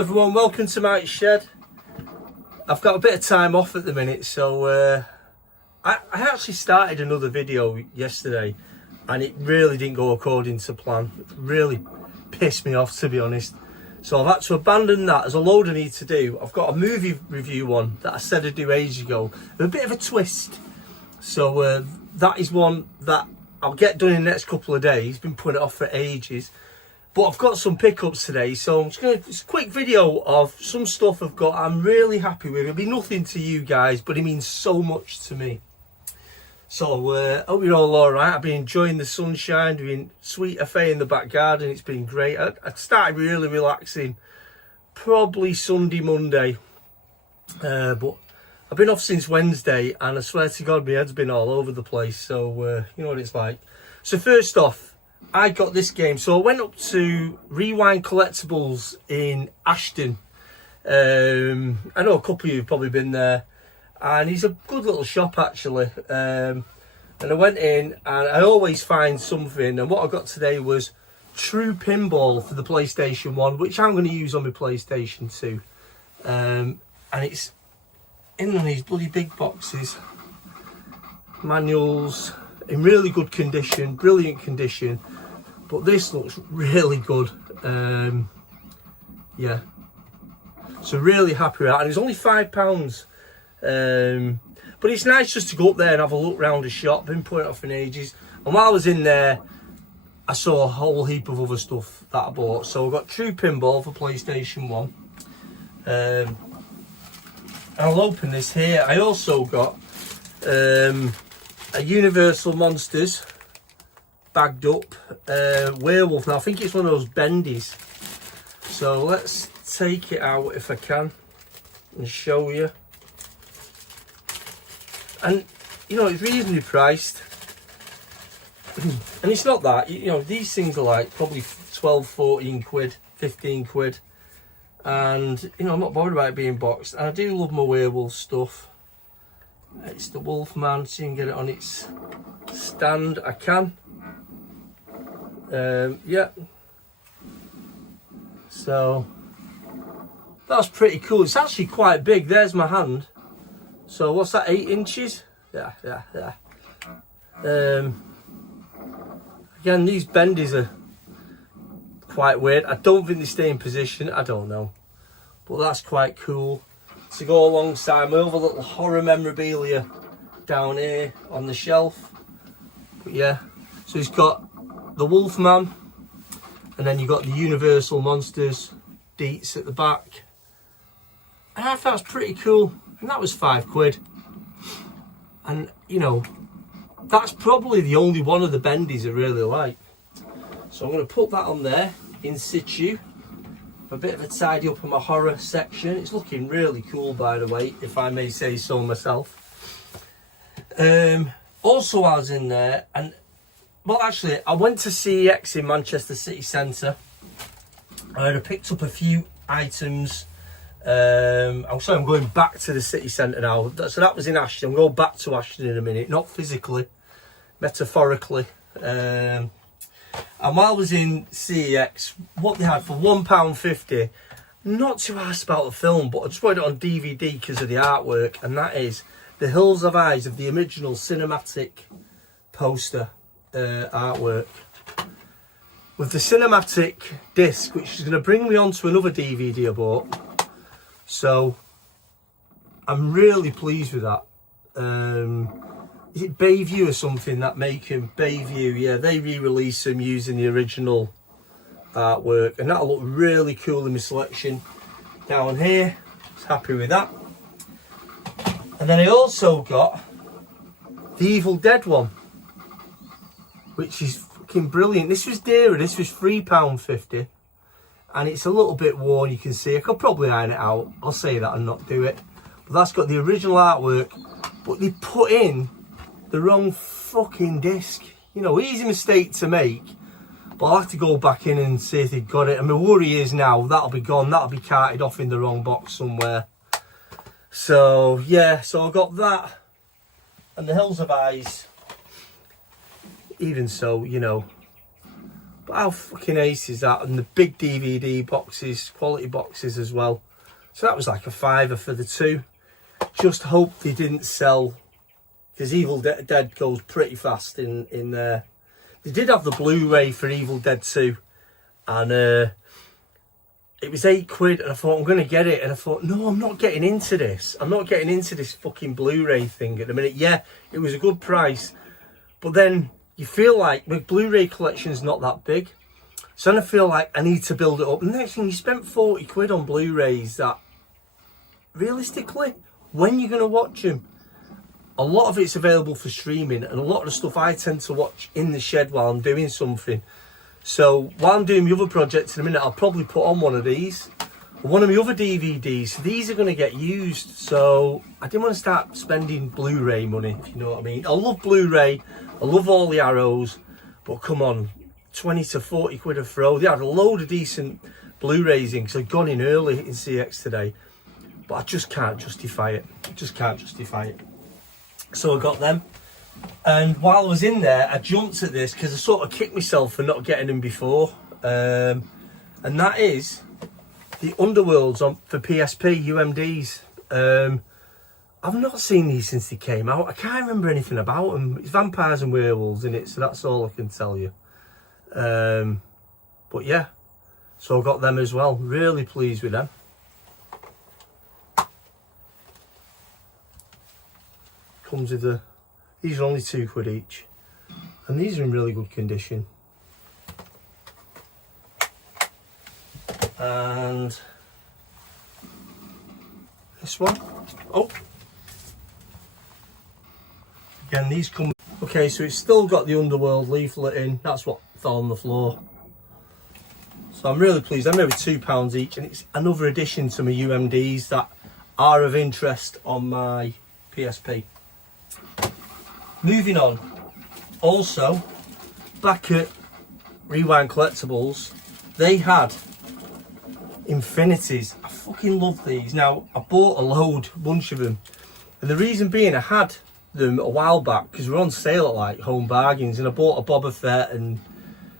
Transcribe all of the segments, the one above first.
Everyone, welcome to my shed. I've got a bit of time off at the minute, so I actually started another video yesterday and it really didn't go according to plan. It really pissed me off, to be honest. So I've had to abandon that. There's a load I need to do. I've got a movie review one that I said I'd do ages ago. A bit of a twist. So that is one that I'll get done in the next couple of days. Been putting it off for ages. But I've got some pickups today, so I'm just going to, it's a quick video of some stuff I've got I'm really happy with. It'll be nothing to you guys, but it means so much to me. So hope you're all alright. I've been enjoying the sunshine, doing sweet affair in the back garden. It's been great. I started really relaxing probably Sunday, Monday. But I've been off since Wednesday, and I swear to God, my head's been all over the place. So you know what it's like. So first off, I got this game. So I went up to Rewind Collectibles in Ashton. I know a couple of you have probably been there, and he's a good little shop actually. And I went in, and I always find something, and what I got today was True Pinball for the PlayStation 1, which I'm going to use on my PlayStation 2. And it's in one of these bloody big boxes. Manuals in really good condition, brilliant condition. But this looks really good. Yeah. So really happy with that. And it's only £5. But it's nice just to go up there and have a look around the shop. Been putting it off in ages. And while I was in there, I saw a whole heap of other stuff that I bought. So I got True Pinball for PlayStation 1. And I'll open this here. I also got a Universal Monsters bagged up werewolf. Now I think it's one of those bendies. So let's take it out if I can and show you. And you know, it's reasonably priced. And it's not that, you know, these things are like probably 12, 14 quid, 15 quid. And you know, I'm not bothered about it being boxed. And I do love my werewolf stuff. It's the Wolfman, so you can get it on its stand. I can. Yeah. So that's pretty cool. It's actually quite big. There's my hand. So what's that, 8 inches? Yeah. Again, these bendies are quite weird. I don't think they stay in position. I don't know. But that's quite cool. To go alongside my other little horror memorabilia down here on the shelf. But yeah, so he's got the Wolfman, and then you've got the Universal Monsters deets at the back. And I thought it was pretty cool, and that was 5 quid. And you know, that's probably the only one of the bendies I really like. So I'm going to put that on there in situ. A bit of a tidy up in my horror section. It's looking really cool, by the way, if I may say so myself. Also, I was in there, and well, actually, I went to CEX in Manchester City Centre, and I picked up a few items. I'm going back to the city centre now. So that was in Ashton. I'm going back to Ashton in a minute, not physically, metaphorically. And while I was in CEX, what they had for £1.50, not too asked about the film, but I just wanted it on DVD because of the artwork, and that is The Hills Have Eyes of the original cinematic poster artwork. With the cinematic disc, which is going to bring me on to another DVD I bought. So, I'm really pleased with that. Is it Bayview or something that make them? Bayview, yeah, they re-release them using the original artwork, and that'll look really cool in my selection down here. Just happy with that. And then I also got the Evil Dead one, which is fucking brilliant. This was dearer, this was £3.50, and it's a little bit worn, you can see. I could probably iron it out, I'll say that and not do it. But that's got the original artwork, but they put in the wrong fucking disc. You know, easy mistake to make, but I'll have to go back in and see if they've got it. And my worry is now that'll be gone, that'll be carted off in the wrong box somewhere. So yeah, so I got that and the Hills of Eyes. Even so, you know, But how fucking ace is that? And the big DVD boxes, quality boxes as well. So that was like a £5 for the two. Just hope they didn't sell, because Evil Dead goes pretty fast in there. They did have the Blu-ray for Evil Dead 2, and it was £8, and I thought I'm going to get it, and I thought, no, I'm not getting into this. I'm not getting into this fucking Blu-ray thing at the minute. Yeah, it was a good price, but then you feel like my Blu-ray collection's not that big, so then I feel like I need to build it up. And the next thing, you spent £40 on Blu-rays that, realistically, when you're going to watch them? A lot of it's available for streaming, and a lot of the stuff I tend to watch in the shed while I'm doing something. So while I'm doing my other projects in a minute, I'll probably put on one of these, one of my other DVDs. These are going to get used, so I didn't want to start spending Blu-ray money, if you know what I mean. I love Blu-ray, I love all the arrows, but come on, 20 to 40 quid a throw. They had a load of decent Blu-rays in, because I'd gone in early in CX today, but I just can't justify it. I just can't justify it. So I got them, and while I was in there, I jumped at this because I sort of kicked myself for not getting them before, and that is the Underworlds for PSP UMDs. I've not seen these since they came out. I can't remember anything about them. It's vampires and werewolves in it, so that's all I can tell you. But yeah, so I got them as well. Really pleased with them. Comes with these are only £2 each, and these are in really good condition. And this one, oh, again, these come, okay, so it's still got the Underworld leaflet in. That's what fell on the floor. So I'm really pleased. I'm maybe £2 each, and it's another addition to my UMDs that are of interest on my PSP. Moving on, also back at Rewind Collectibles, they had Infinities. I fucking love these. Now, I bought a bunch of them, and the reason being, I had them a while back because we were on sale at like Home Bargains, and I bought a Boba Fett and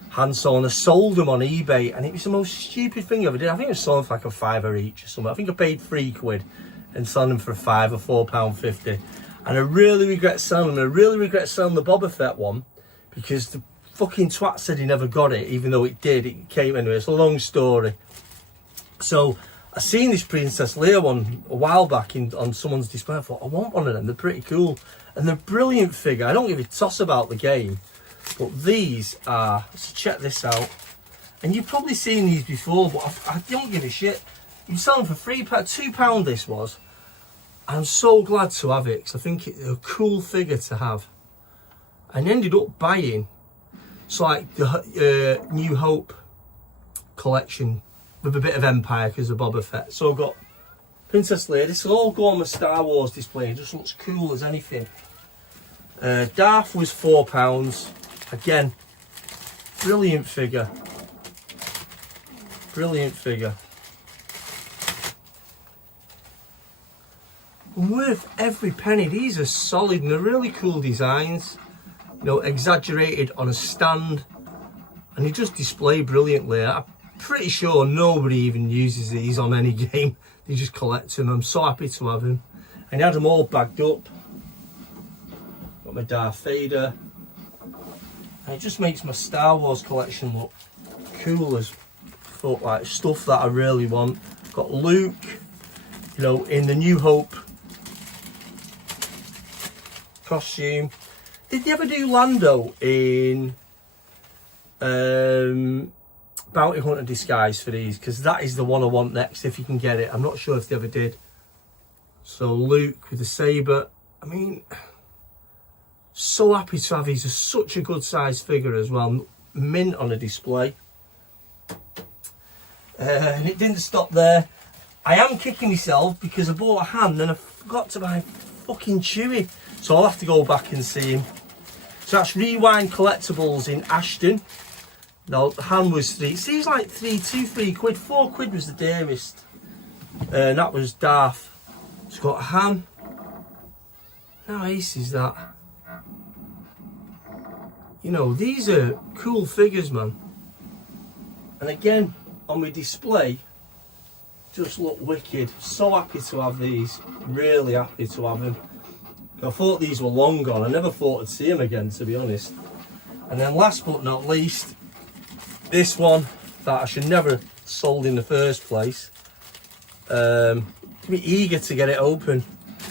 Han Solo, and I sold them on eBay, and it was the most stupid thing I ever did. I think I sold them for like a £5 each or something. I think I paid £3 and selling them for £5 or £4.50. And I really regret selling them. I really regret selling the Boba Fett one, because the fucking twat said he never got it, even though it did. It came anyway. It's a long story. So I seen this Princess Leia one a while back on someone's display. I thought, I want one of them. They're pretty cool, and they're a brilliant figure. I don't give a toss about the game, but these are. So check this out. And you've probably seen these before, but I don't give a shit. You sell them for £2. This was. I'm so glad to have it, because I think it's a cool figure to have. And ended up buying, so like the New Hope collection with a bit of Empire because of Boba Fett. So I've got Princess Leia. This will all go on my Star Wars display. It just looks cool as anything. Darth was £4. Again, brilliant figure. Brilliant figure. Worth every penny. These are solid, and they're really cool designs, you know, exaggerated on a stand, and they just display brilliantly. I'm pretty sure nobody even uses these on any game. They just collect them. I'm so happy to have them, and I had them all bagged up. Got my Darth Vader, and it just makes my Star Wars collection look cool as fuck, like stuff that I really want. Got Luke, you know, in the New Hope costume. Did they ever do Lando in Bounty Hunter disguise for these? Because that is the one I want next, if you can get it. I'm not sure if they ever did. So Luke with the saber. I mean, so happy to have these. Are such a good size figure as well. Mint on a display. And it didn't stop there. I am kicking myself because I bought a Han and I forgot to buy fucking Chewie. So I'll have to go back and see him. So that's Rewind Collectibles in Ashton. No, Han was three. See, he's like £3 quid. £4 was the dearest. And that was Darth. It's got a Han. How ace is that? You know, these are cool figures, man. And again, on my display, just look wicked. So happy to have these, really happy to have them. I thought these were long gone. I never thought I'd see them again, to be honest. And then last but not least, this one that I should never have sold in the first place. To be eager to get it open.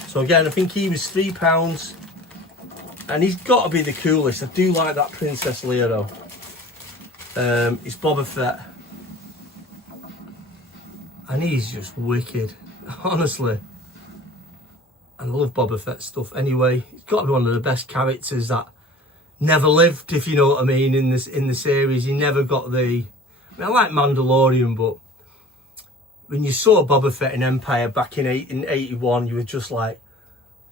So again, I think he was £3, and he's got to be the coolest. I do like that Princess Leia though. It's Boba Fett, and he's just wicked, honestly. And I love Boba Fett stuff anyway. He's got to be one of the best characters that never lived, if you know what I mean, in the series. He never got the... I like Mandalorian, but when you saw Boba Fett in Empire back in 81, you were just like,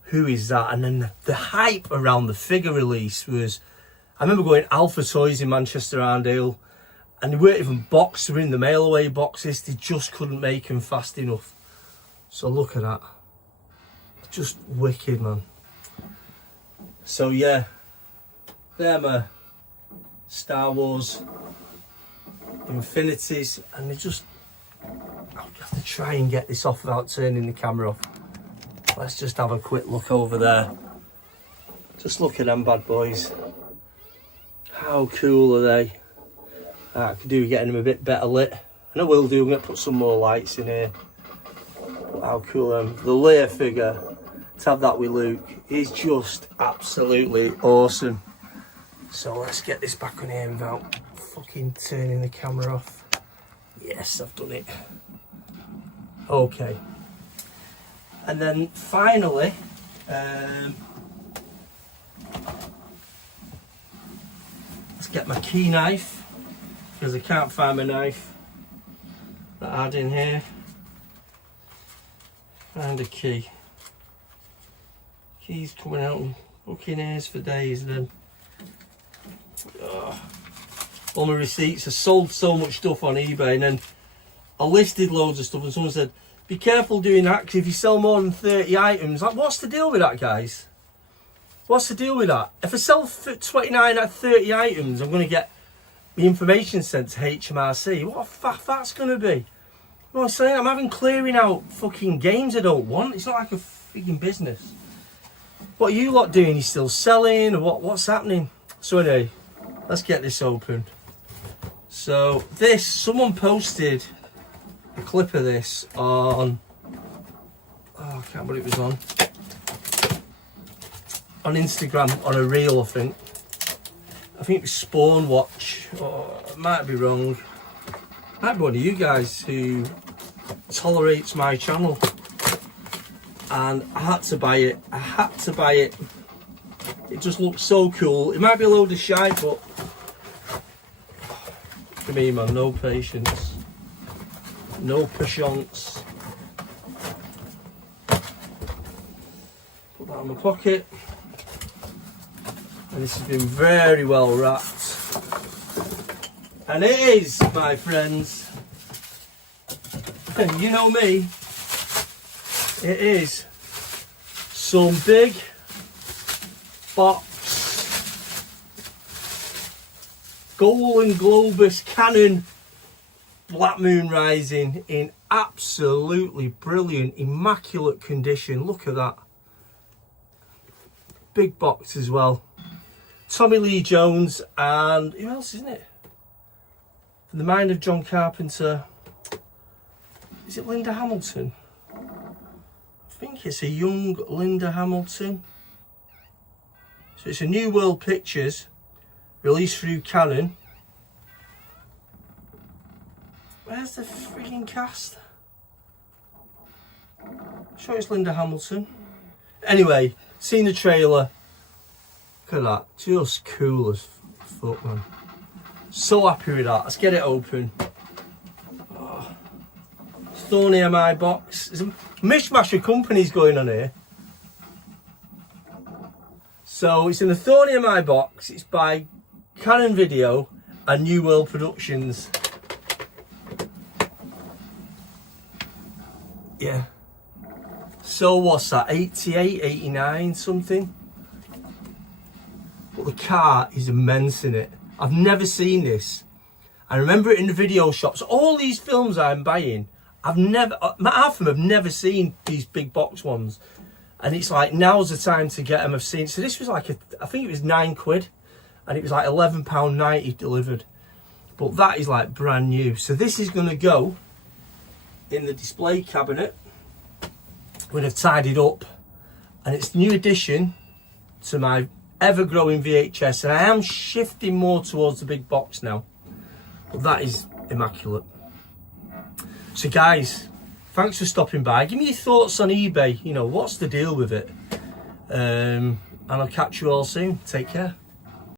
who is that? And then the hype around the figure release was... I remember going Alpha Toys in Manchester Arndale, and they weren't even boxed. They were in the mail away boxes. They just couldn't make them fast enough. So look at that. Just wicked, man. So yeah, they're my Star Wars Infinities, and they just... I'll have to try and get this off without turning the camera off. Let's just have a quick look over there. Just look at them bad boys. How cool are they? I could do with getting them a bit better lit. And I will do, I'm going to put some more lights in here. But how cool are them? The Leia figure, to have that with Luke, is just absolutely awesome. So let's get this back on here without fucking turning the camera off. Yes, I've done it. Okay. And then finally, let's get my key knife, because I can't find my knife that I had in here. Find a key. Keys coming out and fucking ears for days then. All my receipts. I sold so much stuff on eBay, and then I listed loads of stuff, and someone said, be careful doing that, because if you sell more than 30 items, like, what's the deal with that, guys? What's the deal with that? If I sell 29 out of 30 items, I'm going to get the information sent to HMRC. What a faff that's going to be. You know what I'm saying? I'm having clearing out fucking games I don't want. It's not like a freaking business. What are you lot doing? You still selling? Or what's happening? So anyway, let's get this open. So this, someone posted a clip of this on, oh, I can't remember what it was on Instagram, on a reel, I think it was Spawn Watch, or it might be wrong. It might be one of you guys who tolerates my channel, and I had to buy it. It just looks so cool. It might be a load of shite, but for me, man, no patience. No patience. Put that in my pocket. And this has been very well wrapped. And it is, my friends. You know me. It is some big box Golden Globus Canon Black Moon Rising in absolutely brilliant, immaculate condition. Look at that. Big box as well. Tommy Lee Jones, and who else, isn't it? From the mind of John Carpenter. Is it Linda Hamilton? I think it's a young Linda Hamilton. So it's a New World Pictures, released through Canon. Where's the freaking cast? I'm sure it's Linda Hamilton. Anyway, seen the trailer. Look at that. Just cool as fuck, man. So happy with that. Let's get it open. Oh. Thorny MI box. There's a mishmash of companies going on here. So it's in the Thorny MI box. It's by Canon Video and New World Productions. Yeah. So what's that? 88, 89 something? But the car is immense in it. I've never seen this. I remember it in the video shops. All these films I'm buying, half of them have never seen these big box ones. And it's like, now's the time to get them. I've seen, so this was like, I think it was £9. And it was like £11.90 delivered. But that is like brand new. So this is going to go in the display cabinet when I've tidied up. And it's new addition to my ever-growing VHS. And I am shifting more towards the big box now. But that is immaculate. So guys, thanks for stopping by. Give me your thoughts on eBay. You know, what's the deal with it? And I'll catch you all soon. Take care.